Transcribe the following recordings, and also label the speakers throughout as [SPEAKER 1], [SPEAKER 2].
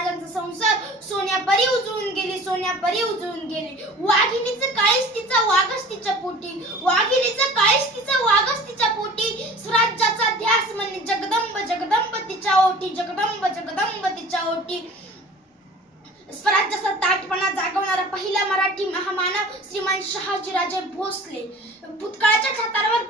[SPEAKER 1] महाराजांचा सोन्या परी उजळून गेली सोन्या परी उजळून गेली. वाघिणीचं काळीच तिचा वाघच तिच्या पोटी. वाघिणीचं काळीच तिचा वाघच तिच्या पोटी. स्वराज्याचा ध्यास म्हणे जगदंब जगदंब तिच्या ओटी जगदंब जगदंब तिच्या ओटी. स्वराज्याचा ताटपणा जागवणारा पहिला मराठी महामानव श्रीमान शहाजीराजे भोसले. भूतकाळाच्या छतारावर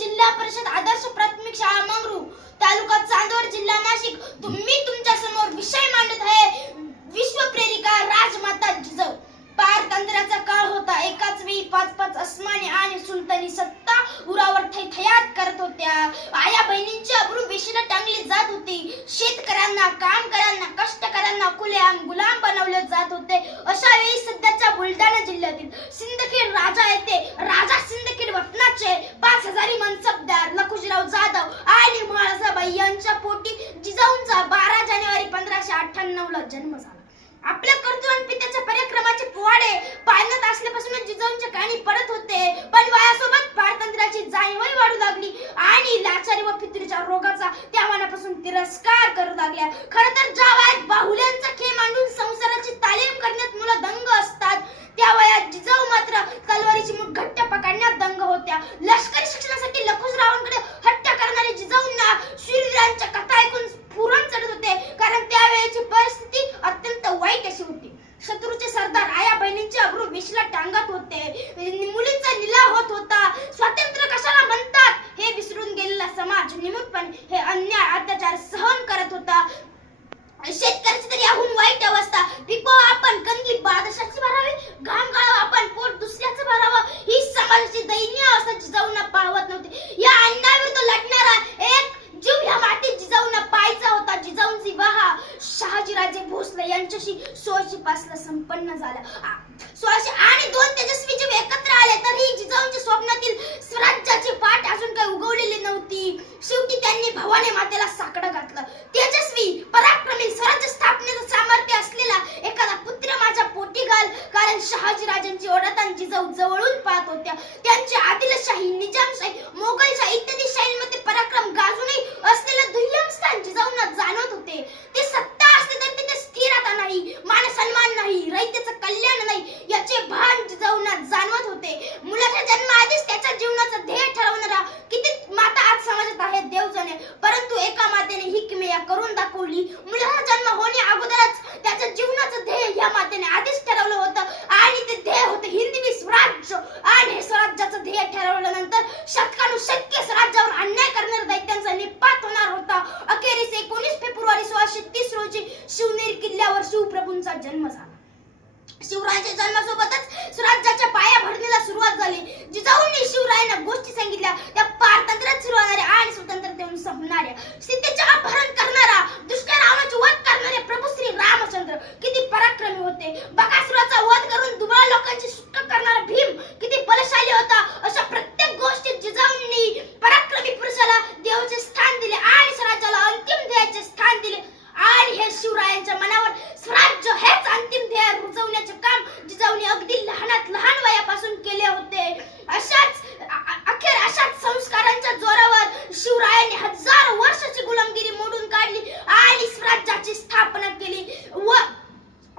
[SPEAKER 1] जिल्हा परिषद आदर्श प्राथमिक शाळा मंगरू. तालुका चांदवड जिल्हा नाशिक. तुम्ही तुमच्यासमोर विषय मांडत आहे. विश्व प्रेरिका राजमाता जिजाऊ पारतंत्र्याचा काळ होता. एकाच वेळी पाच पाच अस्मानी आणि सुलतानी सत्ता उरावर थैथयात करत होत्या. आया बहिणींची अब्रू वेशीला टांगली जात होती. शेतकऱ्यांना कामकऱ्यांना कष्टकऱ्यांना खुलेआम गुलाम बनवले जात होते. अशा वेळी सध्याच्या बुलढाणा जिल्ह्यातील सिंदखेड राजा येथे राजा सिंदखेड वतनाचे पाच हजारी मनसबदार लखुजीराव जाधव आणि म्हाळासाबाई यांच्या पोटी जिजाऊंचा बारा जानेवारी पंधराशे अठ्ठ्याण्णव ला जन्म आपल्या आपल्या आणि पित्याच्या परिक्रमाचे पोवाडे पाळण्यात असल्यापासून जिजाऊंच्या कहाणी पडत होते. पण वयासोबत पारतंत्र्याची जाणीवही वाढू लागली आणि लाचारी व पितृच्या रोगाचा त्या मनापासून तिरस्कार करू लागल्या. खर तर ज्या वयात बाहुल्यांचा खेळ मांडून संसाराची तालीम करण्यात मुलं दंग असतात त्या वयात भोसले यांच्याशी सोळाशे पाच ला संपन्न झाला. आ, सोळाशे आणि दोन तेजस्वी जीव एकत्र आले तरी जिजाऊंच्या स्वप्नातील स्वराज्याची पाठ अजून काही उगवलेली नव्हती. शेवटी त्यांनी भवानी मातेला साकडं घातलं. तेजस्वी पराक्रमी स्वराज्य स्थापनेचं सामर्थ्य असलेला एखादा पुत्र माझ्या पोटी घाल. कारण शहाजी राजांची ओढत आणि जिजाऊ जवळून पाहत होत्या. असते होते मुलाच्या जन्माआधीच त्याच्या जीवनाचं ध्येय ठरवणारा किती माता आज समाजात आहेत देवजने परंतु एका मातेने ही किमया करून दाखवली. मुलाचा जन्म होणे अगोदरच त्याच्या जीवनाचं ध्येय या मातेने आधीच ठरवलं होतं. आणि ते ध्येय होते हिंदवी स्वराज्य. आणि हे स्वराज्याचं ध्येय ठरवल्यानंतर शतकानुशतके स्वराज्यावर अन्याय करणाऱ्या दैत्यांचा निपात होणार होता. अखेरीस एकोणीस फेब्रुवारी सोळाशे तीस रोजी शिवनेरी किल्ल्यावर शिवप्रभूंचा जन्म झाला. शिवरायांच्या जन्मासोबतच स्वराज्याच्या पाया भरणीला सुरुवात झाली. जिजाऊंनी शिवरायांना गोष्टी सांगितल्या. त्या पारतंत्र्यात सुरू होणाऱ्या आणि स्वतंत्र देऊन संपणाऱ्या अशाच संस्कारांच्या जोरावर शिवरायांनी हजारो वर्षाची गुलामगिरी मोडून काढली आणि स्वराज्याची स्थापना केली. व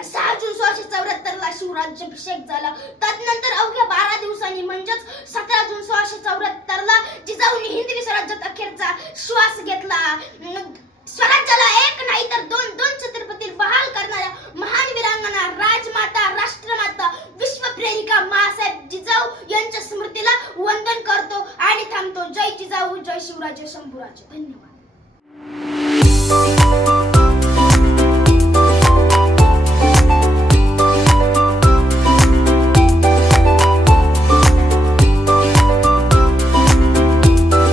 [SPEAKER 1] सहा जून सोळाशे चौऱ्याहत्तर ला शिवराज्याभिषेक झाला. तदनंतर अवघ्या बारा दिवसांनी म्हणजेच सतरा जून सोळाशे चौऱ्याहत्तर ला जिजाऊंनी हिंदवी स्वराज्यात अखेरचा श्वास घेतला. राजे शंभूराजे. धन्यवाद.